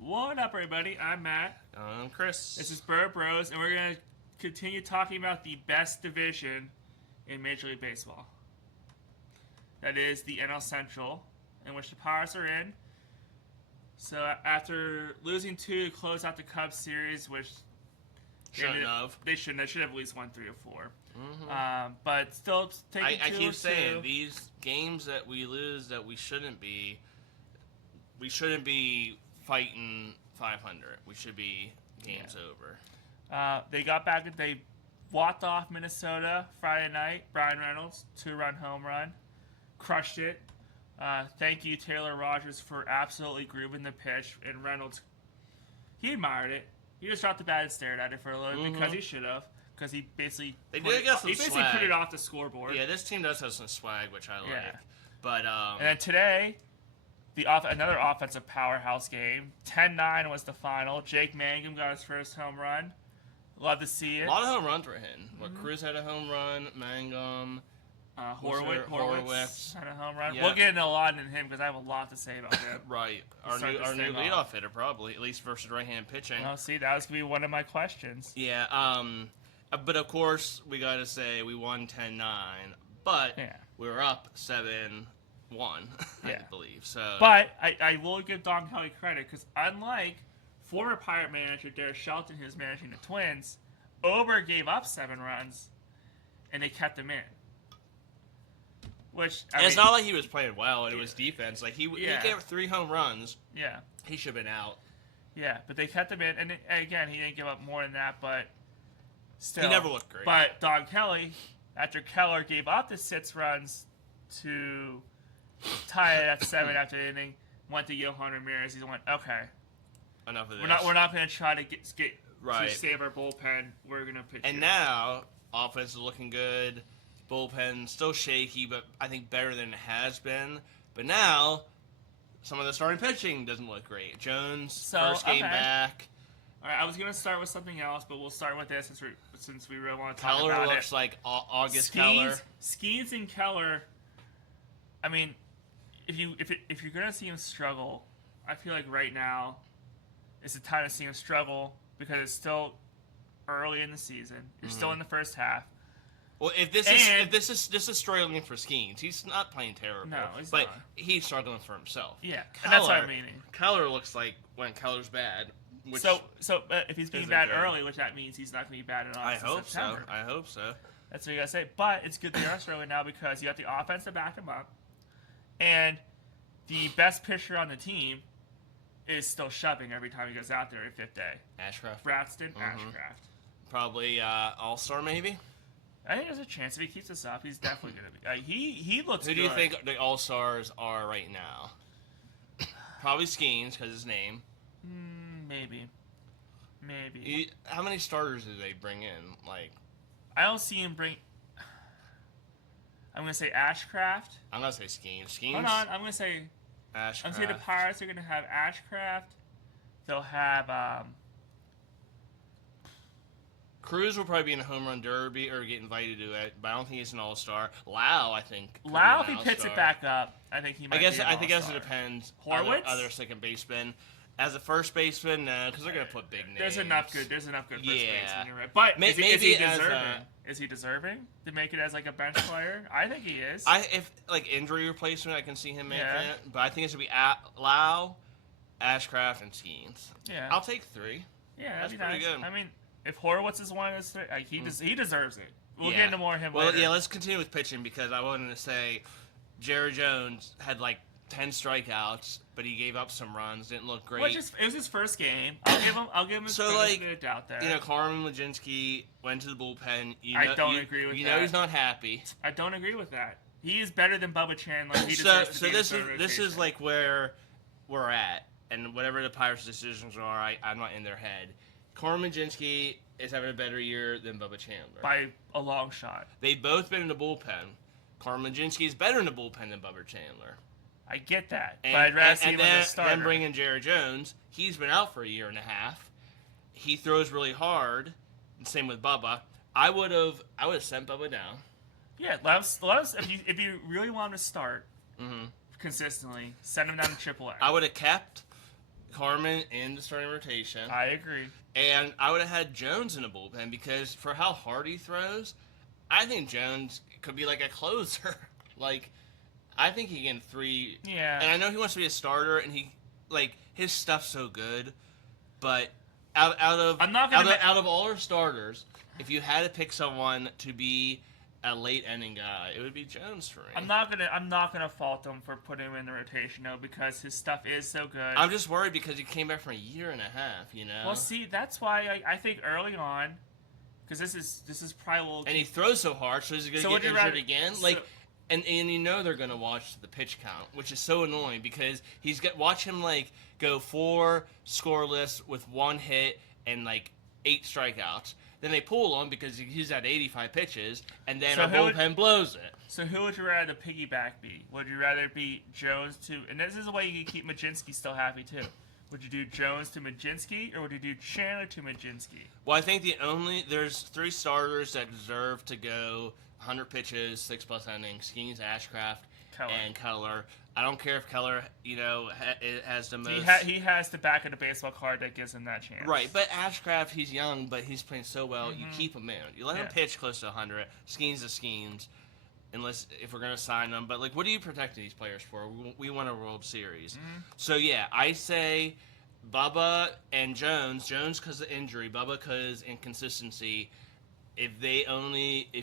What up, everybody? I'm Matt. I'm Chris. This is Bird Bros, and we're going to continue talking about the best division in Major League Baseball. That is the NL Central, in which the Pirates are in. So after losing 2 to close out the Cubs series, which Shouldn't have. They should have at least won 3 or 4. Mm-hmm. But still taking I 2 keep or saying 2. these games that we lose that we shouldn't be fighting 500. We should be games over. They got back. They walked off Minnesota Friday night. Brian Reynolds, 2-run home run, crushed it. Thank you, Taylor Rogers, for absolutely grooving the pitch. And Reynolds, he admired it. He just dropped the bat and stared at it for a little bit because he should have. Because he basically put it off the scoreboard. Yeah, this team does have some swag, which I like. Yeah. But and then today, another offensive powerhouse game. 10-9 was the final. Jake Mangum got his first home run. Love to see it. A lot of home runs for him. Cruz had a home run. Mangum. Horowitz had a home run. Yeah. We'll get into a lot in him because I have a lot to say about him. Right. Our new leadoff hitter, probably, at least versus right-hand pitching. Oh, see, that was going to be one of my questions. Yeah. But, of course, we got to say we won 10-9. But we were up 7-1, I believe. So. But I will give Don Kelly credit because unlike former Pirate manager Derek Shelton, who's managing the Twins, Ober gave up 7 runs, and they kept him in. Which it's not like he was playing well, and it was defense. Like he gave 3 home runs. Yeah, he should have been out. Yeah, but they kept him in, and again, he didn't give up more than that, but still, he never looked great. But Don Kelly, after Keller gave up the 6 runs to tie it at 7 after the inning, went to Yohan Ramirez. He went, okay, enough of this. We're not going to try to get right. to save our bullpen. We're going to pitch. And now offense is looking good. Bullpen still shaky, but I think better than it has been. But now, some of the starting pitching doesn't look great. Jones, first game back. All right, I was going to start with something else, but we'll start with this since we really want to talk about it. Keller looks like August Keller. Skeens and Keller, I mean, if you're going to see him struggle, I feel like right now is the time to see him struggle because it's still early in the season. You're still in the first half. Well, if this is just a struggling for Skeens, he's not playing terrible. No, he's not. He's struggling for himself. Yeah, and that's what I'm meaning. Keller looks like when Keller's bad. So if he's being bad early, which that means he's not going to be bad at all. I hope so. That's what you got to say. But it's good they are struggling now because you got the offense to back him up, and the best pitcher on the team is still shoving every time he goes out there every 5th day. Braxton Ashcraft. Probably All-Star maybe. I think there's a chance if he keeps this up, he's definitely going to be. He looks good. Who do you think the All-Stars are right now? Probably Skeens because his name. Maybe. How many starters do they bring in? Like, I don't see him bring. I'm going to say Ashcraft. I'm going to say Skeens. Hold on. I'm going to say Ashcraft. I'm going to say the Pirates are going to have Ashcraft. They'll have. Cruz will probably be in a home run derby or get invited to it, but I don't think he's an all-star. Lau, I think. Lau, if he picks it back up, I think he might. I think it depends. Horowitz, other second baseman. As a first baseman, no, because they're gonna put big names. There's enough good first basemen. You're right. But maybe is he deserving? Is he deserving to make it as like a bench player? I think he is. If like injury replacement, I can see him making it. But I think it should be Lau, Ashcraft, and Skeens. Yeah, I'll take 3. Yeah, that's pretty good. I mean, if Horowitz is one of those 3, he deserves it. We'll get into more of him later. Well, yeah, let's continue with pitching because I wanted to say Jerry Jones had like 10 strikeouts, but he gave up some runs. Didn't look great. It was his first game. I'll give him his benefit of doubt there. You know, Carmen Mlodzinski went to the bullpen. I don't agree with that. You know he's not happy. I don't agree with that. He is better than Bubba Chandler. This is like where we're at, and whatever the Pirates' decisions are, I'm not in their head. Carmen Mlodzinski is having a better year than Bubba Chandler by a long shot. They've both been in the bullpen. Carmen Mlodzinski is better in the bullpen than Bubba Chandler. I get that, but I'd rather see him as a starter. Then bring in Jerry Jones. He's been out for a year and a half. He throws really hard. Same with Bubba. I would have sent Bubba down. Yeah, let us if you really want him to start consistently, send him down to AAA. I would have kept Carmen in the starting rotation. I agree. And I would have had Jones in the bullpen because for how hard he throws, I think Jones could be like a closer. Like, I think he can 3. Yeah. And I know he wants to be a starter, and his stuff's so good. But out of all our starters, if you had to pick someone to be a late inning guy, it would be Jones for me. I'm not gonna fault him for putting him in the rotation though, because his stuff is so good. I'm just worried because he came back from a year and a half. Well, see, that's why I think early on, because this is probably and he throws so hard, so is he gonna get injured again? And they're gonna watch the pitch count, which is so annoying because watch him go 4 scoreless with 1 hit and 8 strikeouts. Then they pull him because he's at 85 pitches, and then our bullpen blows it. So who would you rather the piggyback be? Would you rather be Jones to, and this is a way you can keep Majinski still happy too. Would you do Jones to Majinski, or would you do Chandler to Majinski? Well, I think there's 3 starters that deserve to go 100 pitches, 6+ innings: Skeens, Ashcraft, and Keller. I don't care if Keller, has the most. He has the back of the baseball card that gives him that chance. Right, but Ashcraft, he's young, but he's playing so well. You keep him in. You let him pitch close to 100. Skeens to Skeens, if we're gonna sign them. But what are you protecting these players for? We won a World Series, so yeah, I say Bubba and Jones. Jones because of injury, Bubba because inconsistency. If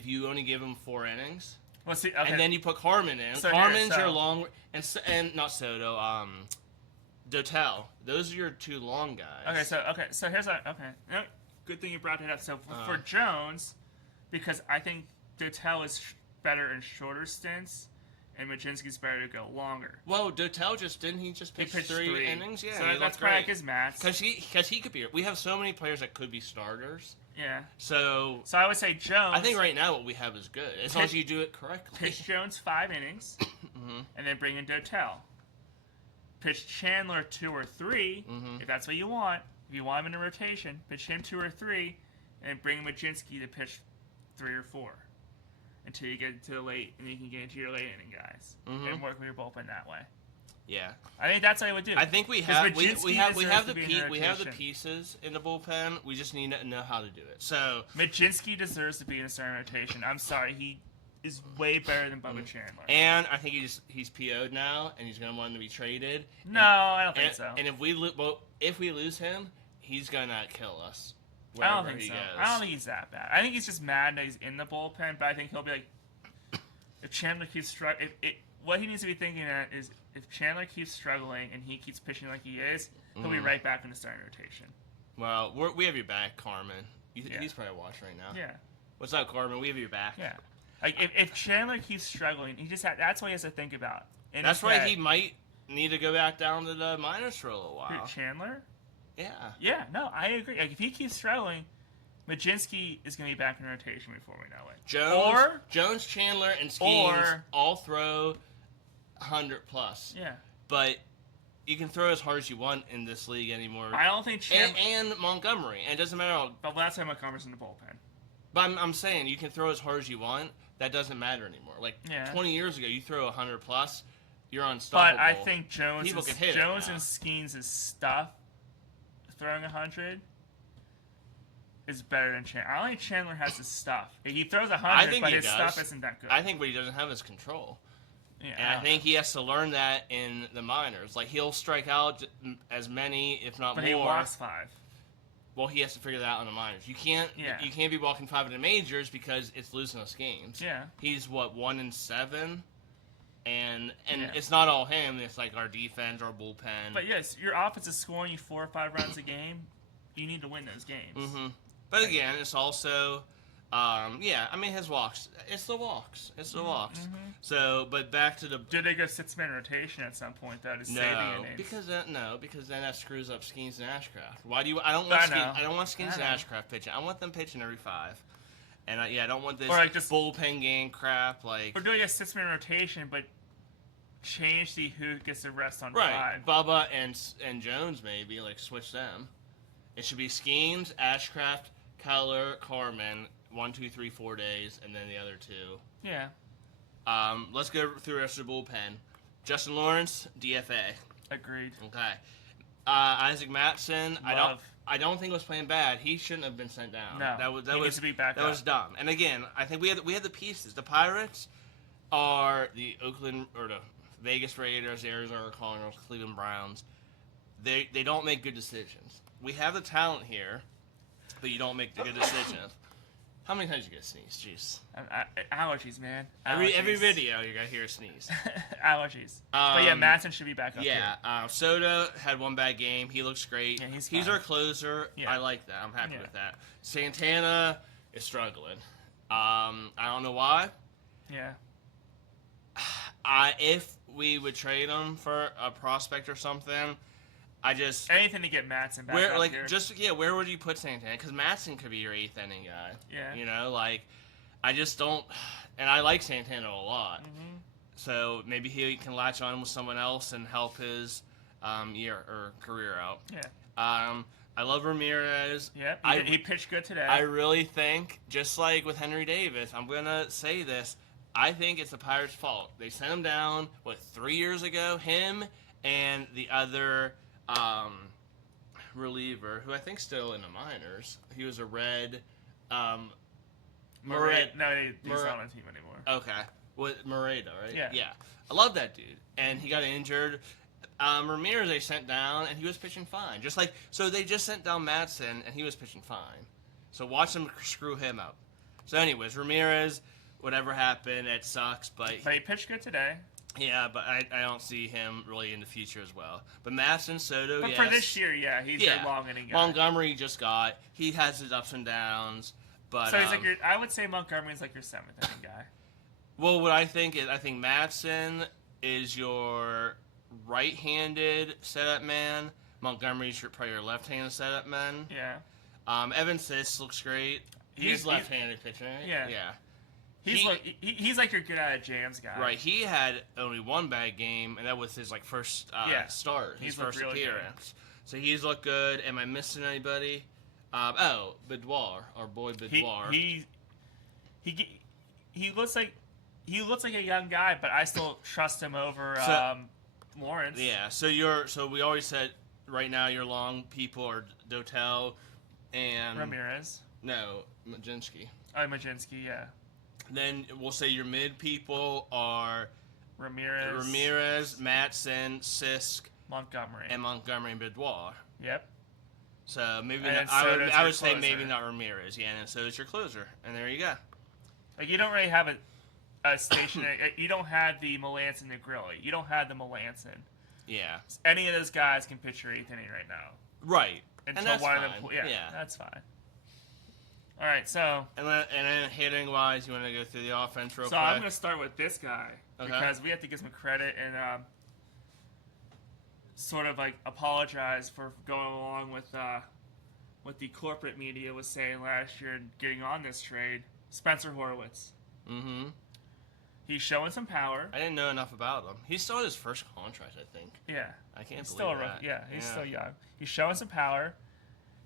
you only give them 4 innings. Well, see, okay. And then you put Carmen in. So Carmen's your long, and not Soto, Dotel. Those are your 2 long guys. So here's good thing you brought it up. So for Jones, because I think Dotel is better in shorter stints, and Majinski's better to go longer. Well, Dotel didn't he just pitch 3 innings? Yeah, so that's probably his match. Because he could be. We have so many players that could be starters. Yeah. So I would say Jones. I think right now what we have is good, as long as you do it correctly. Pitch Jones 5 innings, and then bring in Dotel. Pitch Chandler 2 or 3, if that's what you want. If you want him in a rotation, pitch him 2 or 3, and bring Majinski to pitch 3 or 4 until you get to the late, and you can get into your late inning guys and work with your bullpen that way. Yeah, I think that's what I would do. I think we have the pieces in the bullpen. We just need to know how to do it. So Majinski deserves to be in a starting rotation. I'm sorry, he is way better than Bubba Chandler. And I think he's PO'd now, and he's gonna want to be traded. No, I don't think so. And if we lose him, he's gonna kill us. I don't think so. I don't think he's that bad. I think he's just mad that he's in the bullpen, but I think he'll be like, if Chandler keeps struggling, what he needs to be thinking at is, if Chandler keeps struggling and he keeps pitching like he is, he'll be right back in the starting rotation. Well, we have your back, Carmen. He's probably watching right now. Yeah. What's up, Carmen? We have your back. Yeah. If Chandler keeps struggling, that's what he has to think about. That's why he might need to go back down to the minors for a little while. Chandler? Yeah. Yeah, no, I agree. If he keeps struggling, Majinski is going to be back in rotation before we know it. Jones, Chandler, and Skeens all throw 100+. Yeah. But you can throw as hard as you want in this league anymore. I don't think and Montgomery. And it doesn't matter. But last time Montgomery's in the bullpen. But I'm saying you can throw as hard as you want. That doesn't matter anymore. 20 years ago, you throw 100+, you're unstoppable. But I think Jones and Skeens' stuff, throwing 100, is better than Chandler. I don't think Chandler has the stuff. He throws 100, but his stuff isn't that good. I think what he doesn't have is control. Yeah, and I think he has to learn that in the minors. He'll strike out as many, if not more. But he walks 5. Well, he has to figure that out in the minors. You can't be walking 5 in the majors because it's losing us games. Yeah. He's 1-7, and it's not all him. It's our defense, our bullpen. But yes, your offense is scoring you 4 or 5 runs a game. You need to win those games. But again, it's also, his walks. It's the walks. So, but back to the. Did they go 6-man rotation at some point? That is saving innings. because then that screws up Skeens and Ashcraft. Why do you? I don't want Skeens and Ashcraft pitching. I want them pitching every 5. And I don't want this bullpen game crap. We're doing a 6-man rotation, but change who gets the rest on 5. Right, Bubba and Jones maybe switch them. It should be Skeens, Ashcraft, Keller, Carmen, 1, 2, 3, 4 days, and then the other 2. Yeah. Let's go through the rest of the bullpen. Justin Lawrence, DFA. Agreed. Okay. Isaac Mattson, I don't think was playing bad. He shouldn't have been sent down. No, that needs to be back that up. was dumb. And again, I think we had the pieces. The Pirates are the Oakland or the Vegas Raiders, the Arizona Cardinals, Cleveland Browns. They don't make good decisions. We have the talent here, but you don't make the good decisions. How many times you get a sneeze? Jeez. Allergies, man. Every video you're gonna hear a sneeze. Allergies. But yeah, Mattson should be back up. Yeah. Soto had one bad game. He looks great. Yeah, he's our closer. Yeah. I like that. I'm happy with that. Santana is struggling. I don't know why. Yeah. If we would trade him for a prospect or something, anything to get Mattson back up here. Where would you put Santana? Because Mattson could be your 8th inning guy. Yeah. You know, I just don't, and I like Santana a lot. Mm-hmm. So maybe he can latch on with someone else and help his year or career out. Yeah. I love Ramirez. Yeah. He pitched good today. I really think, just like with Henry Davis, I'm gonna say this. I think it's the Pirates' fault. They sent him down 3 years ago. Him and the other reliever, who I think's still in the minors. He was a Red. Moreta. No, he's not on the team anymore. Okay. Moreta, right? Yeah. Yeah. I love that dude. And he got injured. Ramirez they sent down, and he was pitching fine. So they just sent down Mattson, and he was pitching fine. So watch them screw him up. So anyways, Ramirez, whatever happened, it sucks. But he pitched good today. Yeah, but I don't see him really in the future as well. But Mattson, Soto, but yes. for this year, yeah, he's your long inning guy. Montgomery he has his ups and downs. But so he's I would say Montgomery's like your 7th inning guy. Well, what I think Mattson is your right-handed setup man. Montgomery's probably your left-handed setup man. Yeah. Evan Sisk looks great. He's left-handed pitcher, right? Yeah. Yeah. He's like your good out of jams guy. Right. He had only one bad game, and that was his first start, his first appearance. So he's looked good. Am I missing anybody? Boudoir, our boy Boudoir. He looks like a young guy, but I still trust him over Lawrence. Yeah. So we always said right now your long people are Dotel and Ramirez. No, Majinski. Oh, Majinski, yeah. Then we'll say your mid people are Ramirez, Mattson, Sisk, Montgomery, and Boudoir. Yep. So maybe I would say maybe not Ramirez. Yeah, and so it's your closer, and there you go. Like you don't really have a stationary. You don't have the Melanson and the Grilly. You don't have the Melanson. Yeah. Any of those guys can pitch your 8th inning right now. Right. Until and that's one fine. of them. Yeah, that's fine. All right, so. And then hitting wise, you want to go through the offense real quick? So I'm going to start with this guy because we have to give some credit and sort of apologize for going along with what the corporate media was saying last year and getting on this trade. Spencer Horwitz. Mm-hmm. He's showing some power. I didn't know enough about him. He's still in his first contract, I think. Yeah. I can't he's believe still that. He's still young. He's showing some power.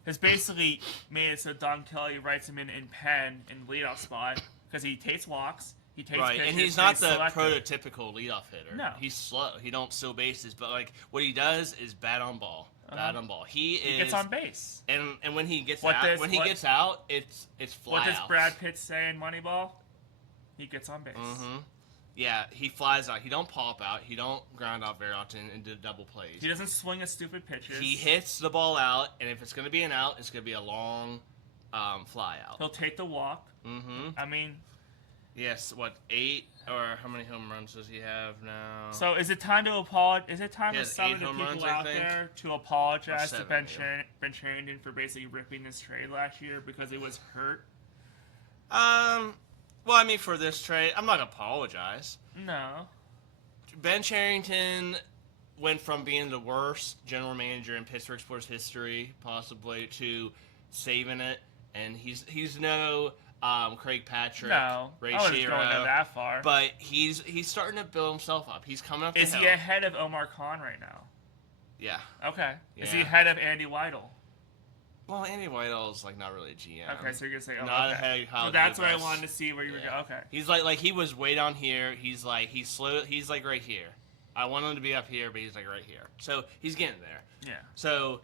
Has basically made it so Don Kelly writes him in pen in leadoff spot because he takes walks. He takes pitches, and he's not the selective. Prototypical leadoff hitter. No. He's slow. He don't steal bases, but what he does is bat on ball. Bat on ball. He gets on base. And when he gets gets out, it's fly What does out. Brad Pitt say in Moneyball? He gets on base. Mm-hmm. Yeah, he flies out. He don't pop out. He don't ground out very often into double plays. He doesn't swing at stupid pitches. He hits the ball out, and if it's going to be an out, it's going to be a long fly out. He'll take the walk. Mm-hmm. I mean... Yes, 8 or how many home runs does he have now? So is it time to apologize? Is it time for some of the people runs, out there to apologize to Ben yeah. Cherington for basically ripping this trade last year because it was hurt? Well, I mean, for this trade, I'm not going to apologize. No. Ben Cherington went from being the worst general manager in Pittsburgh sports history, possibly, to saving it. And he's no Craig Patrick, Ray I wasn't going that far. But he's starting to build himself up. He's coming up the hill. Is he ahead of Omar Khan right now? Yeah. Okay. Yeah. Is he ahead of Andy Weidel? Well, Andy Weidl's not really a GM. Okay, so you're gonna say not okay. So that's what I wanted to see where you were going. Okay. He's like he was way down here. He's slow. He's right here. I want him to be up here, but he's like right here. So he's getting there. Yeah. So,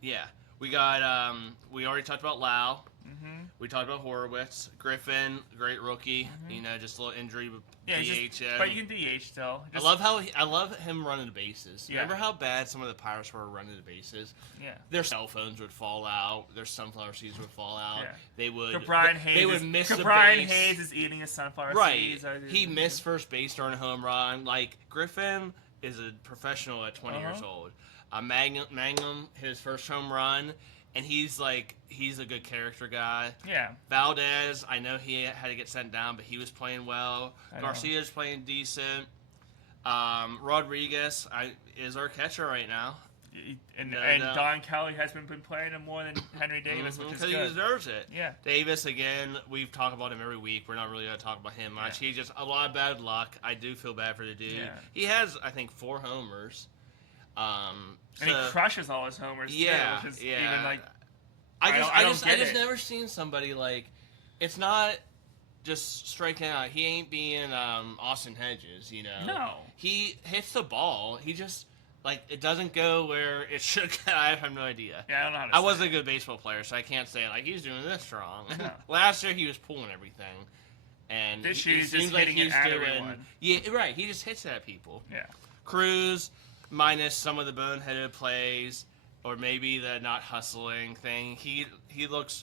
yeah, we got we already talked about Lau. Mm-hmm. We talked about Horowitz, Griffin, great rookie. You know, just a little injury, Yeah, DH. but you can DH still. I love him running the bases. Yeah. Remember how bad some of the Pirates were running the bases? Yeah. Their cell phones would fall out. Their sunflower seeds would fall out. Yeah. They would. They would miss the base. Brian Hayes is eating his sunflower seeds. Right. He missed first base during a home run. Like Griffin is a professional at 20 years old. Mangum hit his first home run. And he's a good character guy. Yeah. Valdez, I know he had to get sent down, but he was playing well. Garcia's playing decent. Rodriguez is our catcher right now. And Don Kelly has been playing him more than Henry Davis, which is good. Because he deserves it. Yeah. Davis, again, we've talked about him every week. We're not really going to talk about him much. Yeah. He just a lot of bad luck. I do feel bad for the dude. Yeah. He has, I think, 4 homers. And he crushes all his homers too, which is even like I just never seen somebody like it's not just striking out. He ain't being Austin Hedges, you know. No. He hits the ball. He just it doesn't go where it should go. I have no idea. Yeah, I don't know how to I wasn't a good baseball player, so I can't say he's doing this wrong. No. Last year he was pulling everything. And this year he's just hitting it at everyone. Yeah, right. He just hits at people. Yeah. Cruz, minus some of the boneheaded plays, or maybe the not hustling thing. He looks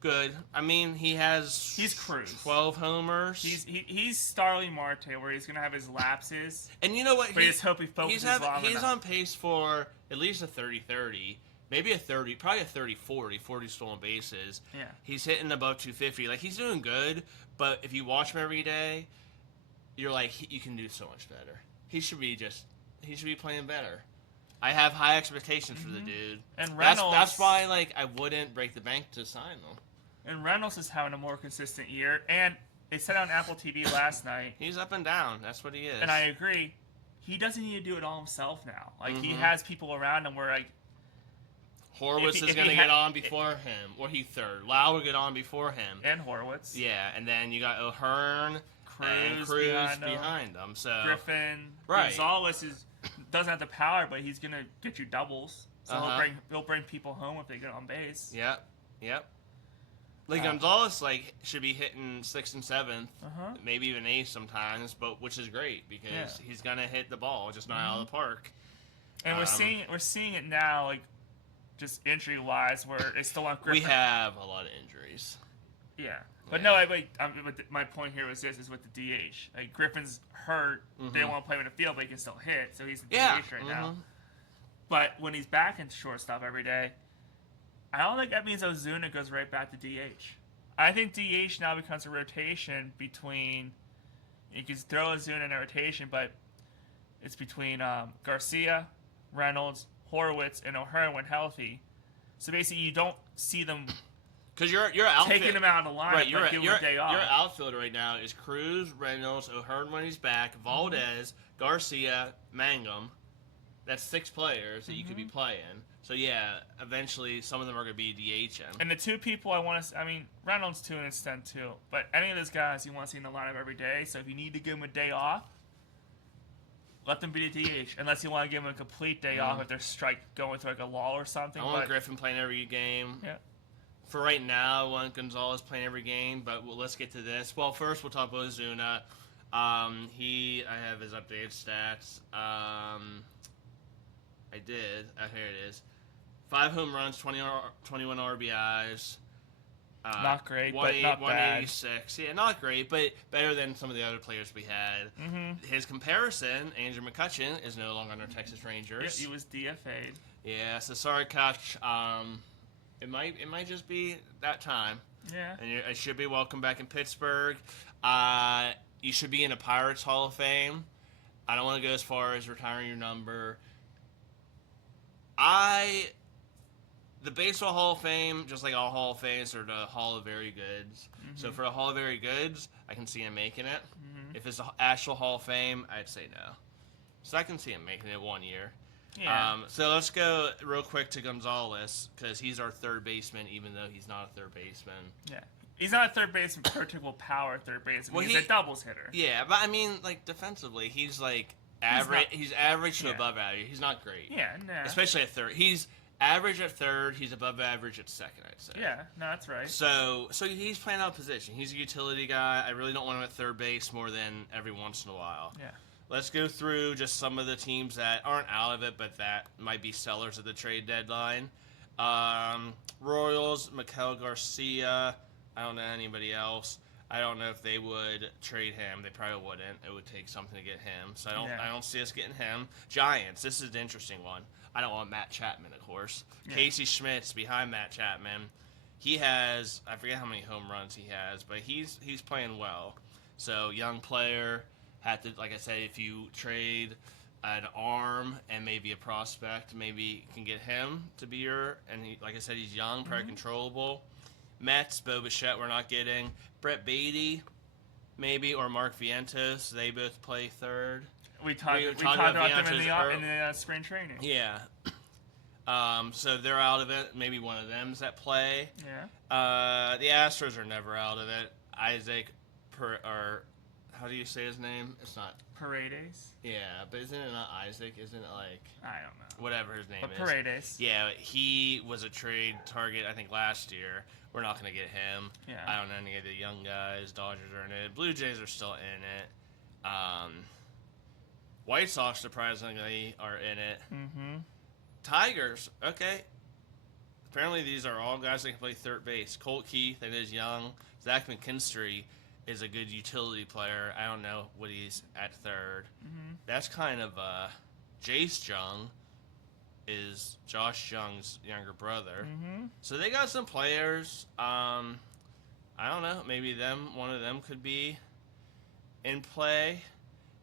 good. I mean, he's Cruz. 12 homers. He's Starling Marte, where he's gonna have his lapses. And you know what? But I just hope he focuses long He's enough. on pace for at least a 30-30, maybe probably a 30-40, 40 stolen bases. Yeah. He's hitting above 250. He's doing good, but if you watch him every day, you're like, you can do so much better. He should be playing better. I have high expectations for the dude. And Reynolds, that's why I wouldn't break the bank to sign him. And Reynolds is having a more consistent year. And they said on Apple TV last night. He's up and down. That's what he is. And I agree. He doesn't need to do it all himself now. He has people around him where Horowitz is going to get on before him, or he third. Lau will get on before him. And Horowitz. Yeah, and then you got O'Hearn, Cruz behind them. So Griffin, right. Gonzalez doesn't have the power, but he's gonna get you doubles. So he'll bring people home if they get on base. Yep. Gonzalez should be hitting 6th and 7th, maybe even 8th sometimes, but which is great because he's gonna hit the ball, just not out of the park. And we're seeing it now, just injury wise, where they still want Griffin. We have a lot of injuries. Yeah. But no, my point here was with the DH. Griffin's hurt. They don't want to play him in the field, but he can still hit. So he's the DH right now. But when he's back in shortstop every day, I don't think that means Ozuna goes right back to DH. I think DH now becomes a rotation between. You can throw Ozuna in a rotation, but it's between Garcia, Reynolds, Horowitz, and O'Hearn when healthy. So basically, you don't see them. Because your outfield, taking him out of the line, right? Give him a day off. Your outfield right now is Cruz, Reynolds, O'Hearn when he's back, Valdez, Garcia, Mangum. That's 6 players that you could be playing. So yeah, eventually some of them are going to be DHing. And the 2 people I want to, Reynolds to an extent too, but any of those guys you want to see in the lineup every day. So if you need to give them a day off, let them be the DH, unless you want to give them a complete day off if they're going through a lull or something. I want Griffin playing every game. Yeah. For right now, I want Gonzalez playing every game, but let's get to this. Well, first we'll talk about Ozuna. I have his updated stats. I did. Here it is. 5 home runs, 21 RBIs. Not great, but not 186. Bad. Yeah, not great, but better than some of the other players we had. His comparison, Andrew McCutchen, is no longer on our Texas Rangers. Yeah, he was DFA'd. Yeah, so sorry, Kutch. It might just be that time. Yeah. And it should be welcome back in Pittsburgh. You should be in a Pirates Hall of Fame. I don't want to go as far as retiring your number. The Baseball Hall of Fame, just like all Hall of Fames, are the Hall of Very Goods. So for the Hall of Very Goods, I can see him making it. If it's the actual Hall of Fame, I'd say no. So I can see him making it 1 year. Yeah. So let's go real quick to Gonzalez, because he's our third baseman, even though he's not a third baseman. Yeah. He's not a third baseman, particular power third baseman. Well, he's a doubles hitter. Yeah, but I mean, like, defensively, he's like average. He's average to above average. He's not great. Yeah, no. Especially at third. He's average at third. He's above average at second, I'd say. Yeah, no, that's right. So he's playing out of position. He's a utility guy. I really don't want him at third base more than every once in a while. Yeah. Let's go through just some of the teams that aren't out of it, but that might be sellers at the trade deadline. Royals, Miguel Garcia. I don't know anybody else. I don't know if they would trade him. They probably wouldn't. It would take something to get him. So I don't see us getting him. Giants. This is an interesting one. I don't want Matt Chapman, of course. Yeah. Casey Schmidt's behind Matt Chapman. He has, I forget how many home runs he has, but he's playing well. So young player. Had to, like I said, if you trade an arm and maybe a prospect, maybe you can get him to be and he, like I said, he's young, probably controllable. Mets, Bo Bichette, we're not getting. Brett Beatty, maybe, or Mark Vientos. They both play third. We talked about them in the spring training. Yeah. So they're out of it. Maybe one of them's at play. Yeah. The Astros are never out of it. Isaac, how do you say his name? It's not Paredes. Yeah, but isn't it not Isaac? Isn't it like I don't know. Whatever his name but is. Paredes. Yeah, he was a trade target I think last year. We're not going to get him. Yeah. I don't know any of the young guys. Dodgers are in it. Blue Jays are still in it. White Sox surprisingly are in it. Mm-hmm. Tigers, okay. Apparently these are all guys that can play third base. Colt Keith, that is young. Zach McKinstry is a good utility player. I don't know what he's at third. Mm-hmm. That's kind of Jace Jung is Josh Jung's younger brother. Mm-hmm. So they got some players. I don't know. Maybe one of them could be in play.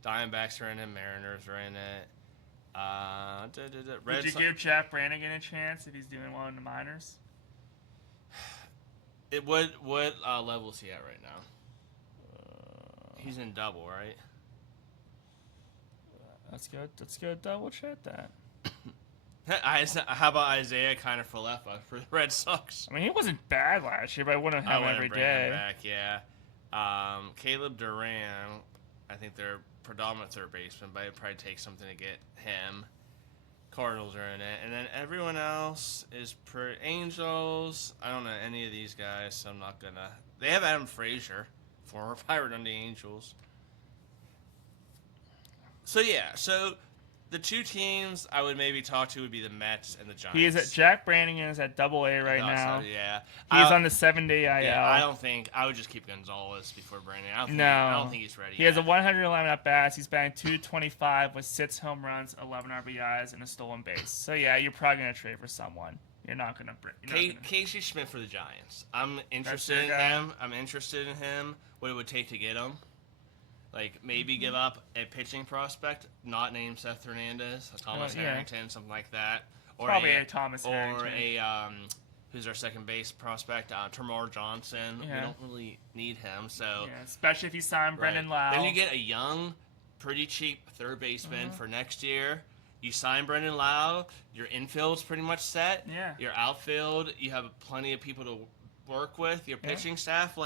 Diamondbacks are in it. Mariners are in it. Would you give Jack Brannigan a chance if he's doing well in the minors? What level is he at right now? He's in double, right? Let's go double check that. How about Isaiah Kiner-Falefa for the Red Sox? I mean, he wasn't bad last year, but I wouldn't have him every day. Him back, yeah. Caleb Duran, I think they're predominant third baseman, but it'd probably take something to get him. Cardinals are in it, and then everyone else is Angels. I don't know any of these guys, so I'm not gonna. They have Adam Frazier, former Pirate on the Angels. So the two teams I would maybe talk to would be the Mets and the Giants. Jack Brannigan is at Double A right now. Yeah, he's on the 7-day IL. Yeah, I would just keep Gonzalez before Brannigan. I don't think he's ready. He has a 111 at bats. He's batting .225 with 6 home runs, 11 RBIs, and a stolen base. So yeah, you're probably gonna trade for someone. You're not gonna bring. Casey Schmidt for the Giants. I'm interested in him. I'm interested in him. What it would take to get him. Like, maybe give up a pitching prospect, not named Seth Hernandez, a Thomas Harrington, something like that. Or probably a Thomas Harrington. Or who's our second base prospect, Termarr Johnson. Yeah. We don't really need him, so... Yeah, especially if you sign Brendan Lau. Then you get a young, pretty cheap third baseman for next year. You sign Brendan Lau, your infield's pretty much set. Yeah. Your outfield, you have plenty of people to work with. Your pitching staff,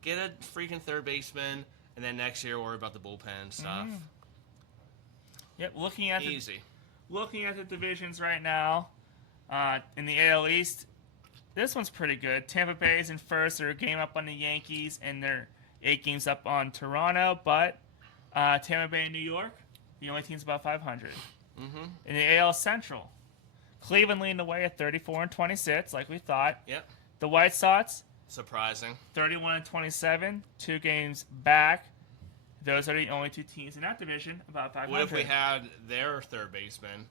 get a freaking third baseman... And then next year, worry about the bullpen stuff. Yep, looking at the divisions right now, in the AL East, this one's pretty good. Tampa Bay is in first. They're a game up on the Yankees, and they're 8 games up on Toronto. But Tampa Bay and New York, the only team's about 500. Mm-hmm. In the AL Central, Cleveland leading the way at 34-26, like we thought. Yep. The White Sox. Surprising. 31-27, 2 games back. Those are the only 2 teams in that division, about 500. What if we had their third baseman,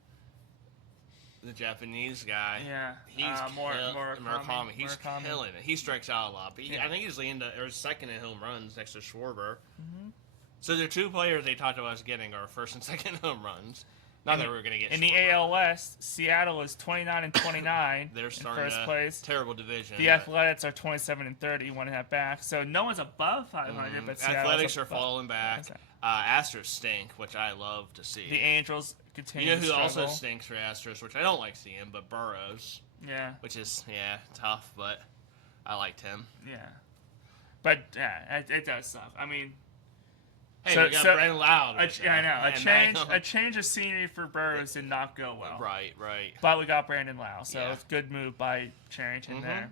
the Japanese guy? Yeah, he's Murakami. He's killing it. He strikes out a lot, but I think he's leading second in home runs next to Schwarber. Mm-hmm. So the 2 players they talked about us getting are first and second home runs. Not that we're going to get. In the AL West, Seattle is 29-29. They're starting in first place. Terrible division. The Athletics are 27-30, 1.5 back. So no one's above 500, but Athletics are falling back. Astros stink, which I love to see. The Angels continue. You know to who struggle. also stinks for Astros, which I don't like seeing, but Burrows. Yeah. Which is tough, but I liked him. Yeah. But yeah, it does suck. I mean, Hey, we got Brandon Loud. I know. A change of scenery for Burrows did not go well. Right. But we got Brandon Lau, so it's a good move by Charrington there.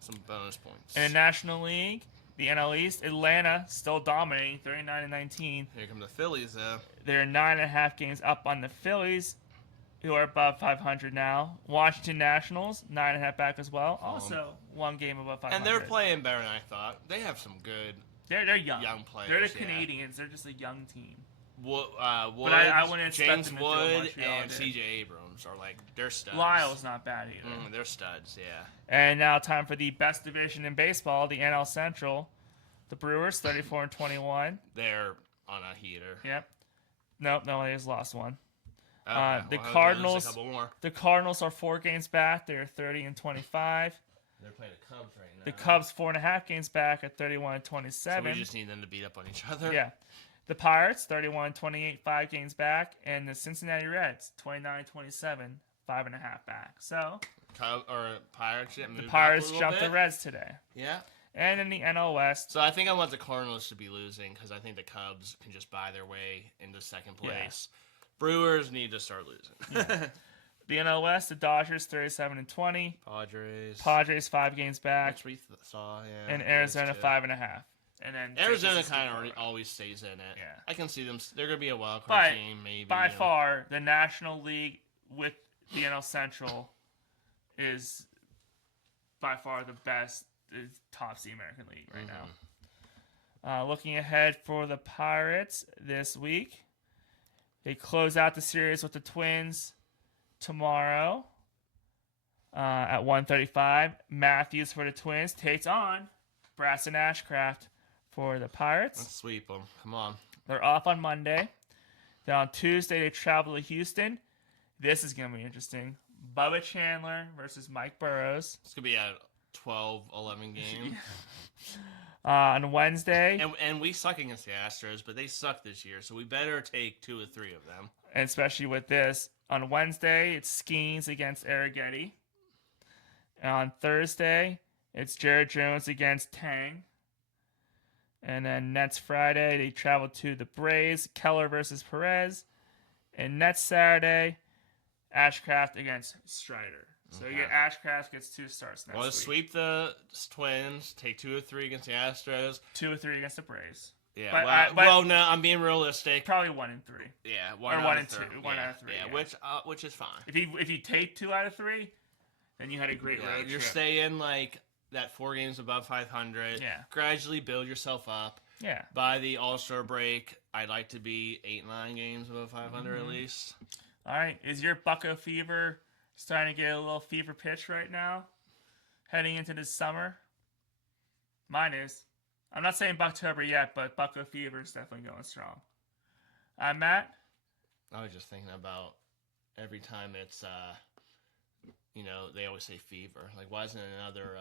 Some bonus points. In the National League, the NL East, Atlanta still dominating, 39-19. Here come the Phillies, though. They're 9.5 games up on the Phillies, who are above 500 now. Washington Nationals, 9.5 back as well. Also, 1 game above 500. And they're playing better than I thought. They have some good They're young players. They're the Canadians. They're just a young team. Wood, I wouldn't expect James them to Wood, do what Montreal and did. C.J. Abrams are like, they're studs. Lyle's not bad either. They're studs, yeah. And now time for the best division in baseball, the NL Central. The Brewers, 34-21. They're on a heater. Yep. Nope, no, they just lost one. Okay. The Well, Cardinals. a couple more. The Cardinals are 4 games back. They're 30-25. They're playing the Cubs right now. The Cubs 4.5 games back at 31-27. So we just need them to beat up on each other. Yeah. The Pirates 31-28, 5 games back, and the Cincinnati Reds 29-27, 5.5 back. So Pirates. the Pirates jumped the Reds today. Yeah. And in the NL West. So I think I want the Cardinals to be losing because I think the Cubs can just buy their way into second place. Yeah. Brewers need to start losing. Yeah. The NL West, the Dodgers 37-20. Padres 5 games back. Which we saw, yeah. And Arizona 5.5. And then Arizona kind of always stays in it. Yeah. I can see them. They're going to be a wild card team, maybe. By far, the National League with the NL Central is by far the best. It tops the American League right now. Looking ahead for the Pirates this week, they close out the series with the Twins tomorrow at 1:35. Matthews for the Twins takes on Brass and Ashcraft for the Pirates. Let's sweep them. Come on. They're off on Monday. Then on Tuesday, they travel to Houston. This is going to be interesting. Bubba Chandler versus Mike Burrows. It's going to be a 12-11 game. On Wednesday. And we suck against the Astros, but they suck this year, so we better take 2 or 3 of them. And especially with this. On Wednesday, it's Skeens against Arrighetti. And on Thursday, it's Jared Jones against Tang. And then next Friday, they travel to the Braves, Keller versus Perez. And next Saturday, Ashcraft against Strider. So you get Ashcraft gets 2 starts next week. Sweep the Twins, take 2 or 3 against the Astros. 2 or 3 against the Braves. Yeah, no, I'm being realistic. Probably 1 and 3. Yeah, 1 and 2. 1 out of 3. Yeah, which is fine. If you take 2 out of 3, then you had a great road trip. You're staying like that 4 games above 500. Yeah. Gradually build yourself up. Yeah. By the All-Star break, I'd like to be 8-9 games above 500 at least. All right. Is your Bucko fever starting to get a little fever pitch right now? Heading into this summer? Mine is. I'm not saying Bucktober yet, but Bucko fever is definitely going strong. Matt? I was just thinking about every time it's, they always say fever. Like, why isn't it another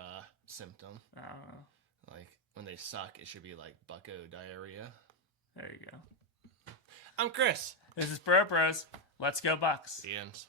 symptom? I don't know. Like, when they suck, it should be like Bucko diarrhea. There you go. I'm Chris. This is Bro Bros. Let's go Bucks. The ends.